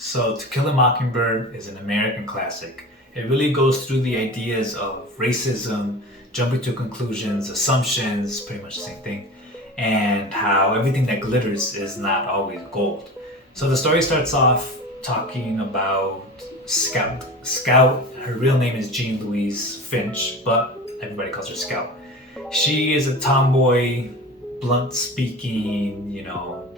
So, To Kill a Mockingbird is an American classic. It really goes through the ideas of racism, jumping to conclusions, assumptions, pretty much the same thing, and how everything that glitters is not always gold. So, the story starts off talking about Scout. Scout, her real name is Jean Louise Finch, but everybody calls her Scout. She is a tomboy, blunt speaking,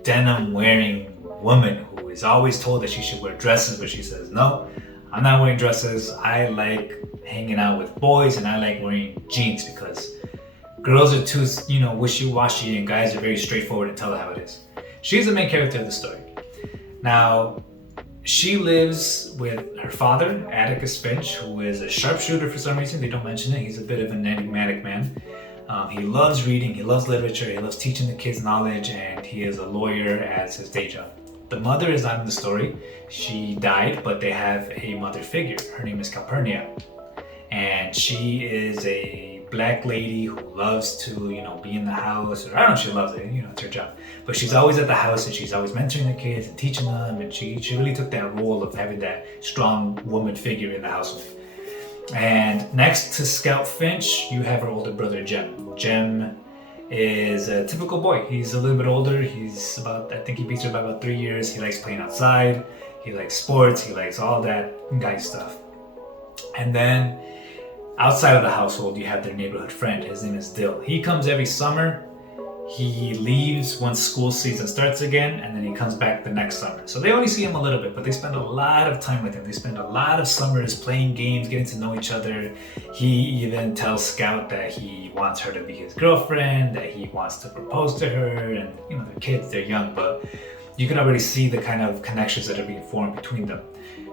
denim wearing woman who is always told that she should wear dresses, but she says, no, I'm not wearing dresses. I like hanging out with boys and I like wearing jeans because girls are too, wishy-washy and guys are very straightforward and tell her how it is. She's the main character of the story. Now, she lives with her father, Atticus Finch, who is a sharpshooter for some reason. They don't mention it. He's a bit of an enigmatic man. He loves reading, he loves literature, he loves teaching the kids knowledge, and he is a lawyer as his day job. The mother is not in the story. She died, but they have a mother figure. Her name is Calpurnia. And she is a black lady who loves to, be in the house. Or I don't know if she loves it, it's her job. But she's always at the house and she's always mentoring the kids and teaching them. And she really took that role of having that strong woman figure in the household. And next to Scout Finch, you have her older brother, Jem. Jem is a typical boy. He's a little bit older. I think he beats her by about 3 years. He likes playing outside. He likes sports. He likes all that guy stuff. And then outside of the household, you have their neighborhood friend. His name is Dill. He comes every summer. He leaves once school season starts again, and then he comes back the next summer. So they only see him a little bit, but they spend a lot of time with him. They spend a lot of summers playing games, getting to know each other. He even tells Scout that he wants her to be his girlfriend, that he wants to propose to her, and they're kids, they're young, but you can already see the kind of connections that are being formed between them.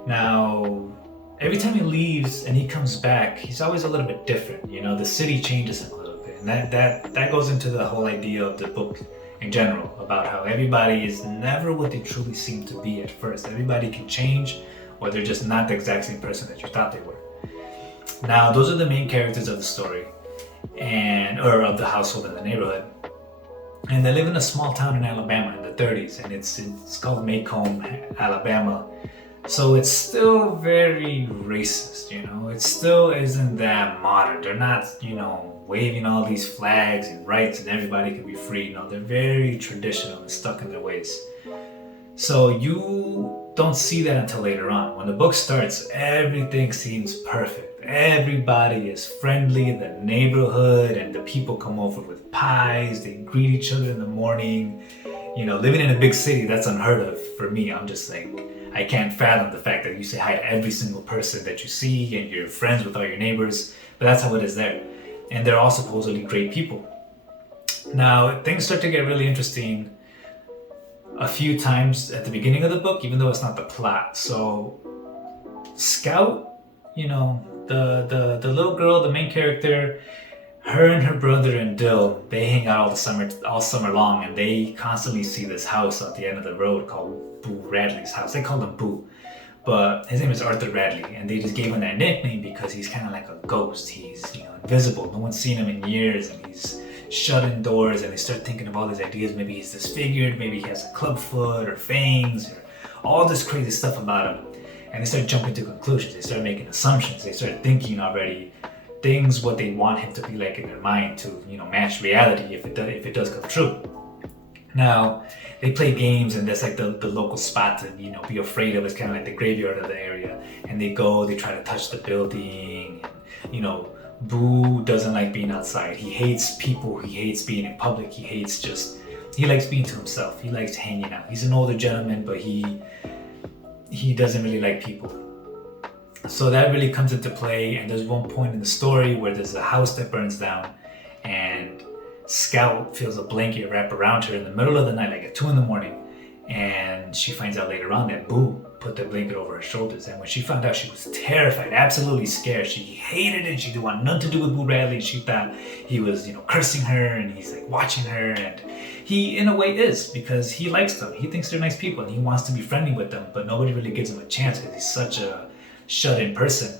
Now, every time he leaves and he comes back, he's always a little bit different. The city changes him a little bit. And that goes into the whole idea of the book in general, about how everybody is never what they truly seem to be at first. Everybody can change, or they're just not the exact same person that you thought they were. Now, those are the main characters of the story, or of the household in the neighborhood. And they live in a small town in Alabama in the 30s, and it's called Macomb, Alabama. So it's still very racist, it still isn't that modern. They're not, waving all these flags and rights and everybody can be free. No, they're very traditional and stuck in their ways. So you don't see that until later on. When the book starts, everything seems perfect. Everybody is friendly in the neighborhood and the people come over with pies. They greet each other in the morning. Living in a big city, that's unheard of for me. I'm just like, I can't fathom the fact that you say hi to every single person that you see and you're friends with all your neighbors, but that's how it is there. And they're all supposedly great people. Now, things start to get really interesting a few times at the beginning of the book, even though it's not the plot. So, Scout, the little girl, the main character, her and her brother and Dill, they hang out all summer long, and they constantly see this house at the end of the road called Boo Radley's house. They call him Boo, but his name is Arthur Radley, and they just gave him that nickname because he's kind of like a ghost. He's invisible. No one's seen him in years, and he's shut indoors. And they start thinking of all these ideas. Maybe he's disfigured. Maybe he has a club foot or fangs, or all this crazy stuff about him. And they start jumping to conclusions. They start making assumptions. They start thinking already things what they want him to be like in their mind to match reality if it does come true. Now they play games, and that's like the local spot to be afraid of. It's kind of like the graveyard of the area, and they try to touch the building. Boo doesn't like being outside. He hates people. He hates being in public. He likes being to himself. He likes hanging out. He's an older gentleman, but he doesn't really like people. So that really comes into play, and there's one point in the story where there's a house that burns down, and Scout feels a blanket wrap around her in the middle of the night, like at 2 a.m, and she finds out later on that Boo put the blanket over her shoulders. And when she found out, she was terrified, absolutely scared. She hated it. She didn't want nothing to do with Boo Radley. She thought he was, cursing her, and he's like watching her, and he in a way is, because he likes them. He thinks they're nice people, and he wants to be friendly with them, but nobody really gives him a chance because he's such a shut-in person.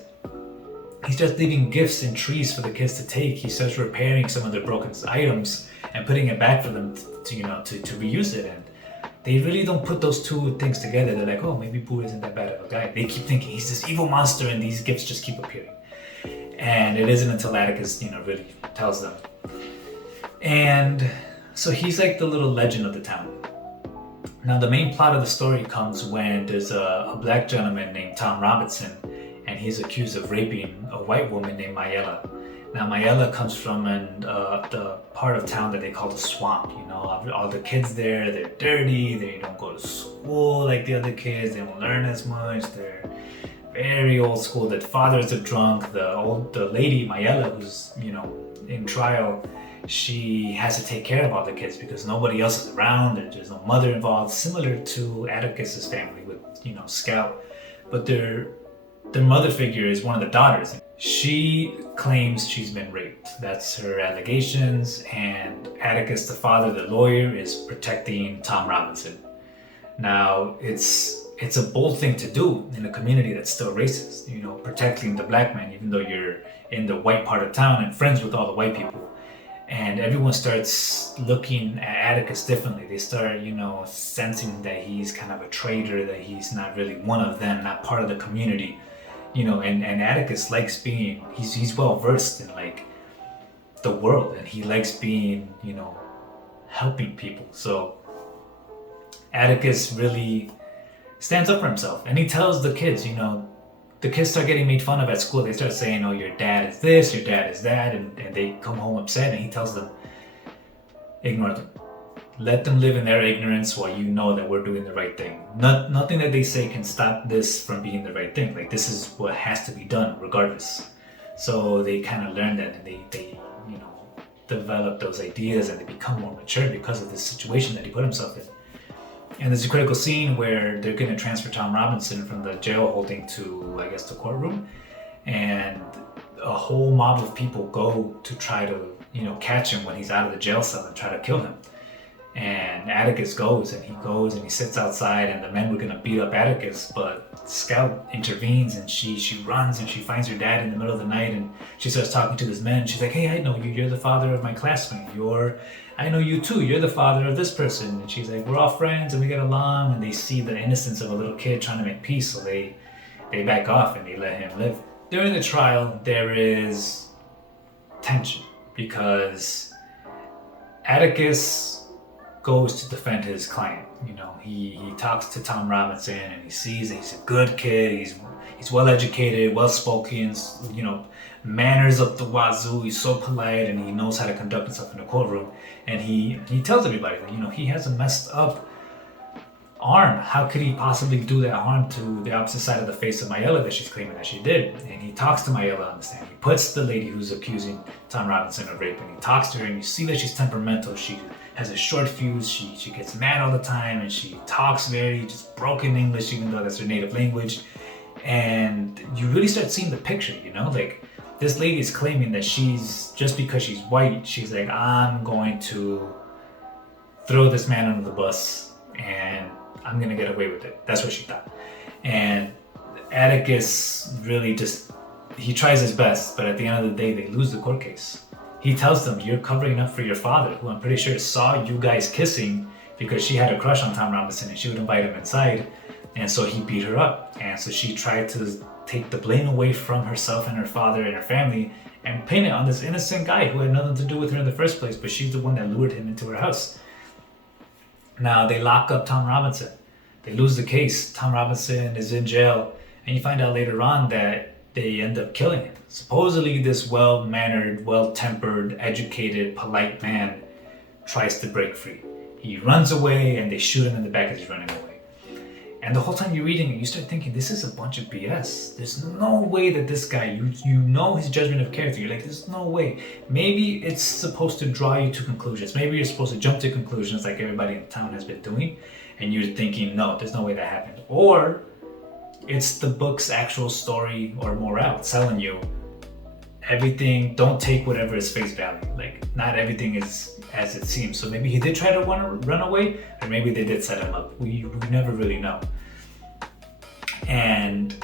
He starts leaving gifts and trees for the kids to take. He starts repairing some of their broken items and putting it back for them to reuse it. And they really don't put those two things together. They're like, oh, maybe Boo isn't that bad of a guy. They keep thinking he's this evil monster and these gifts just keep appearing. And it isn't until Atticus, really tells them. And so he's like the little legend of the town. Now the main plot of the story comes when there's a black gentleman named Tom Robinson, and he's accused of raping a white woman named Mayella. Now Mayella comes from the part of town that they call the swamp. All the kids there, they're dirty, they don't go to school like the other kids, they don't learn as much, they're very old school. The fathers are drunk. The lady Mayella, who's in trial, she has to take care of all the kids because nobody else is around and there's no mother involved, similar to Atticus's family with Scout. But their mother figure is one of the daughters. She claims she's been raped. That's her allegations, and Atticus, the father, the lawyer, is protecting Tom Robinson. Now it's a bold thing to do in a community that's still racist, protecting the black man, even though you're in the white part of town and friends with all the white people. And everyone starts looking at Atticus differently. They start, sensing that he's kind of a traitor, that he's not really one of them, not part of the community, and Atticus likes being, he's well versed in like the world, and he likes being, helping people. So Atticus really stands up for himself, and he tells the kids, the kids start getting made fun of at school. They start saying, oh, your dad is this, your dad is that, and they come home upset, and he tells them, ignore them. Let them live in their ignorance while you know that we're doing the right thing. Nothing that they say can stop this from being the right thing. Like, this is what has to be done regardless. So they kind of learn that, and they develop those ideas, and they become more mature because of this situation that he put himself in. And there's a critical scene where they're going to transfer Tom Robinson from the jail holding to, I guess, the courtroom. And a whole mob of people go to try to, catch him when he's out of the jail cell and try to kill him. And Atticus goes and he sits outside, and the men were going to beat up Atticus, but Scout intervenes, and she runs and she finds her dad in the middle of the night, and she starts talking to this man. She's like, hey, I know you. You're the father of my classmate. I know you too. You're the father of this person. And she's like, we're all friends and we get along. And they see the innocence of a little kid trying to make peace, so they back off and they let him live. During the trial, there is tension because Atticus goes to defend his client. He talks to Tom Robinson, and he sees that he's a good kid. He's well educated, well spoken, manners up the wazoo. He's so polite, and he knows how to conduct himself in the courtroom. And he tells everybody that he has a messed up arm. How could he possibly do that harm to the opposite side of the face of Mayella that she's claiming that she did? And he talks to Mayella on the stand. He puts the lady who's accusing Tom Robinson of rape, and he talks to her, and you see that she's temperamental. She has a short fuse. She gets mad all the time, and she talks very just broken English, even though that's her native language. And you really start seeing the picture, like this lady is claiming that just because she's white, she's like, I'm going to throw this man under the bus and I'm gonna get away with it. That's what she thought. And Atticus really he tries his best, but at the end of the day, they lose the court case. He tells them, you're covering up for your father, who I'm pretty sure saw you guys kissing because she had a crush on Tom Robinson and she would invite him inside. And so he beat her up. And so she tried to take the blame away from herself and her father and her family and pin it on this innocent guy who had nothing to do with her in the first place, but she's the one that lured him into her house. Now they lock up Tom Robinson. They lose the case. Tom Robinson is in jail, and you find out later on that they end up killing him. Supposedly this well-mannered, well-tempered, educated, polite man tries to break free. He runs away, and they shoot him in the back as he's running away. And the whole time you're reading it, you start thinking, this is a bunch of BS. There's no way that this guy, you know his judgment of character. You're like, there's no way. Maybe it's supposed to draw you to conclusions. Maybe you're supposed to jump to conclusions like everybody in town has been doing. And you're thinking, no, there's no way that happened. Or it's the book's actual story or morale telling you everything, don't take whatever is face value. Like, not everything is as it seems. So maybe he did try to run away, or maybe they did set him up. We never really know. And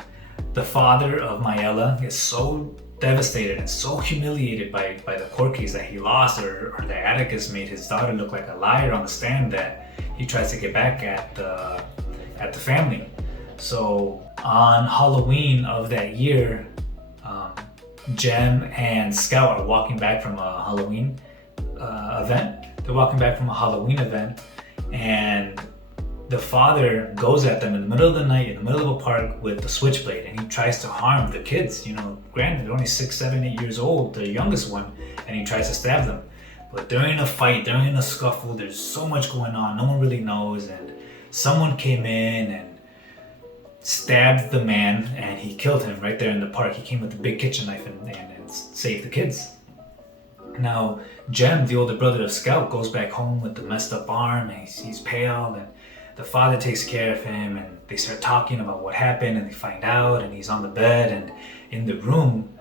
the father of Mayella is so devastated and so humiliated by the court case that he lost, or that Atticus made his daughter look like a liar on the stand, that he tries to get back at the family. So on Halloween of that year, Jem and Scout are walking back from a Halloween event. They're walking back from a Halloween event, and the father goes at them in the middle of the night, in the middle of a park, with the switchblade, and he tries to harm the kids. Granted, they're only 6, 7, 8 years old, the youngest one, and he tries to stab them. But during a fight, during a scuffle, there's so much going on, no one really knows, and someone came in and stabbed the man, and he killed him right there in the park. He came with a big kitchen knife and saved the kids. Now, Jem, the older brother of Scout, goes back home with the messed up arm, and he's pale, and the father takes care of him, and they start talking about what happened, and they find out, and he's on the bed, and in the room,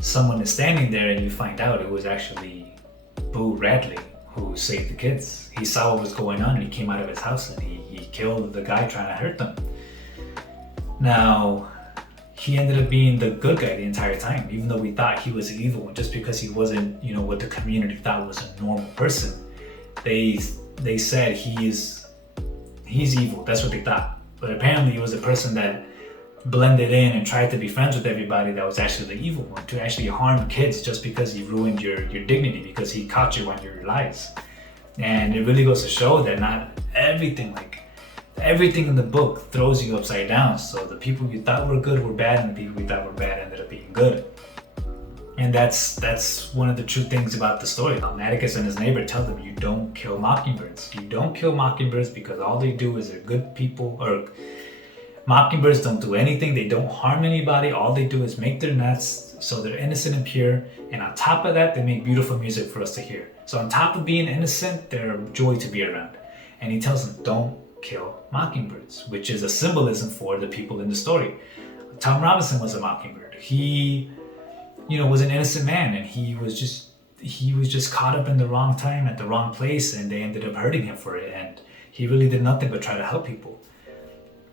someone is standing there, and you find out it was actually Boo Radley who saved the kids. He saw what was going on, and he came out of his house, and he killed the guy trying to hurt them. Now, he ended up being the good guy the entire time, even though we thought he was evil, just because he wasn't, what the community thought was a normal person. They said he's evil. That's what they thought. But apparently, he was a person that blended in and tried to be friends with everybody that was actually the evil one, to actually harm kids just because he ruined your dignity, because he caught you on your lies. And it really goes to show that not everything, everything in the book throws you upside down. So the people you thought were good were bad, and the people you thought were bad ended up being good. And that's one of the true things about the story. Atticus and his neighbor tell them, you don't kill mockingbirds. You don't kill mockingbirds because all they do is they're good people, or mockingbirds don't do anything. They don't harm anybody. All they do is make their nests, so they're innocent and pure. And on top of that, they make beautiful music for us to hear. So on top of being innocent, they're a joy to be around. And he tells them, don't kill mockingbirds, which is a symbolism for the people in the story. Tom Robinson was a mockingbird. He, was an innocent man, and he was just caught up in the wrong time at the wrong place, and they ended up hurting him for it. And he really did nothing but try to help people.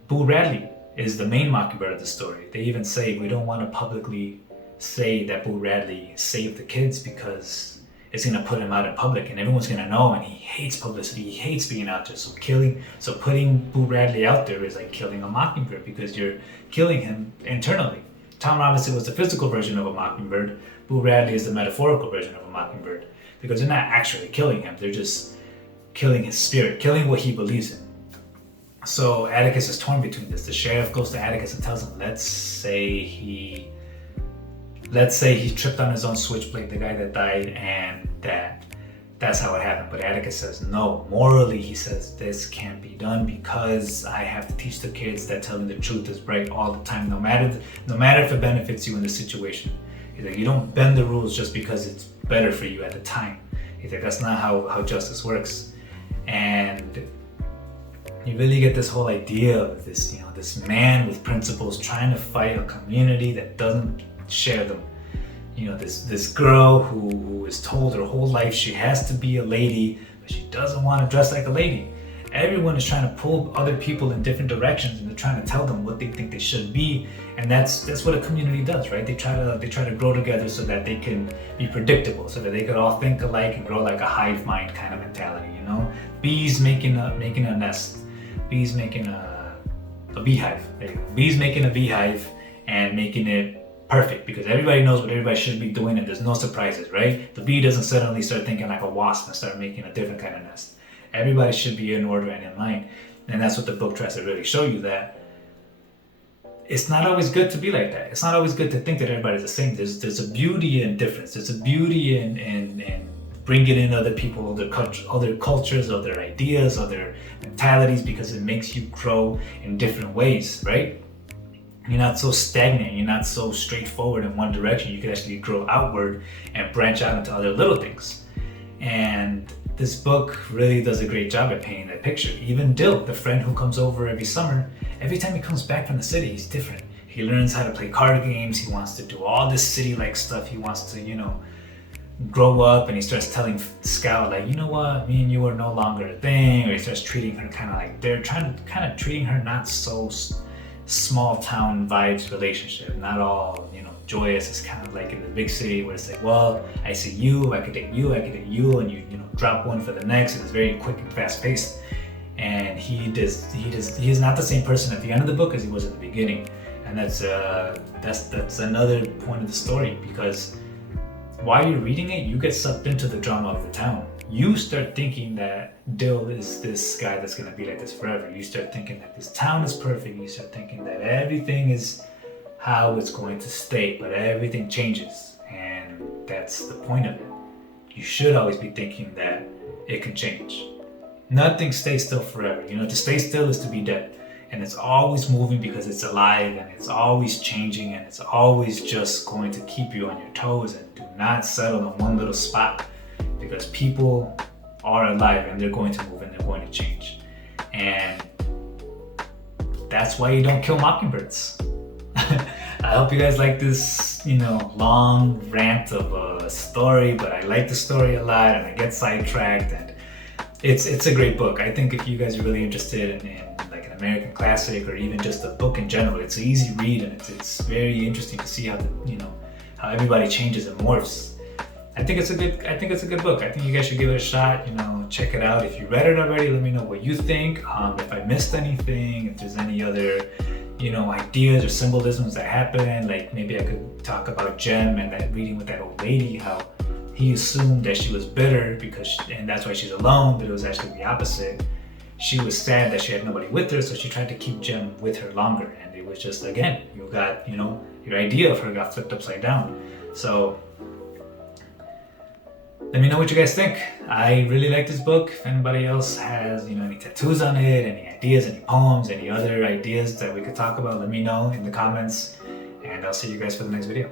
Boo Radley is the main mockingbird of the story. They even say we don't want to publicly say that Boo Radley saved the kids because it's gonna put him out in public, and everyone's gonna know, and he hates publicity, he hates being out there. So putting Boo Radley out there is like killing a mockingbird, because you're killing him internally. Tom Robinson was the physical version of a mockingbird. Boo Radley is the metaphorical version of a mockingbird, because they're not actually killing him, they're just killing his spirit, killing what he believes in. So Atticus is torn between this. The sheriff goes to Atticus and tells him, let's say he tripped on his own switchblade, the guy that died, and that's how it happened. But Atticus says no. Morally, he says, this can't be done, because I have to teach the kids that telling the truth is right all the time, no matter if it benefits you in the situation. He's like, you don't bend the rules just because it's better for you at the time. He's like, that's not how justice works. And you really get this whole idea of this, this man with principles trying to fight a community that doesn't share them. This girl who is told her whole life she has to be a lady, but she doesn't want to dress like a lady. Everyone is trying to pull other people in different directions, and they're trying to tell them what they think they should be. And that's what a community does, right? They try to grow together so that they can be predictable, so that they could all think alike and grow like a hive mind kind of mentality. Bees making a nest, bees making a beehive. There you go. Bees making a beehive and making it perfect, because everybody knows what everybody should be doing, and there's no surprises, right? The bee doesn't suddenly start thinking like a wasp and start making a different kind of nest. Everybody should be in order and in line. And that's what the book tries to really show you, that it's not always good to be like that. It's not always good to think that everybody's the same. There's a beauty in difference. There's a beauty in bringing in other people, other cultures, other ideas, other mentalities, because it makes you grow in different ways, right? You're not so stagnant, you're not so straightforward in one direction. You can actually grow outward and branch out into other little things. And this book really does a great job at painting that picture. Even Dill, the friend who comes over every summer, every time he comes back from the city, he's different. He learns how to play card games, he wants to do all this city-like stuff, he wants to, grow up, and he starts telling Scout, like, you know what, me and you are no longer a thing, or he starts treating her kind of like, they're kind of treating her not so small town vibes relationship, not all, joyous. It's kind of like in the big city where it's like, well, I see you, I could date you, I could date you, and you drop one for the next, and it's very quick and fast paced. And he is not the same person at the end of the book as he was at the beginning. And that's another point of the story, because while you're reading it, you get sucked into the drama of the town. You start thinking that Dill is this guy that's gonna be like this forever. You start thinking that this town is perfect. You start thinking that everything is how it's going to stay, but everything changes, and that's the point of it. You should always be thinking that it can change. Nothing stays still forever. To stay still is to be dead. And it's always moving because it's alive, and it's always changing, and it's always just going to keep you on your toes. And do not settle in one little spot, because people are alive and they're going to move and they're going to change. And that's why you don't kill mockingbirds. I hope you guys like this, long rant of a story, but I like the story a lot and I get sidetracked, and it's a great book. I think if you guys are really interested in like an American classic, or even just a book in general, it's an easy read, and it's very interesting to see how how everybody changes and morphs. I think it's a good book. I think you guys should give it a shot. Check it out. If you read it already, let me know what you think. If I missed anything, if there's any other ideas or symbolisms that happen, like maybe I could talk about Jem and that reading with that old lady, how he assumed that she was bitter and that's why she's alone, but it was actually the opposite. She was sad that she had nobody with her, so she tried to keep Jem with her longer, and it was just, again, you got, your idea of her got flipped upside down. So let me know what you guys think. I really like this book. If anybody else has, any tattoos on it, any ideas, any poems, any other ideas that we could talk about, let me know in the comments, and I'll see you guys for the next video.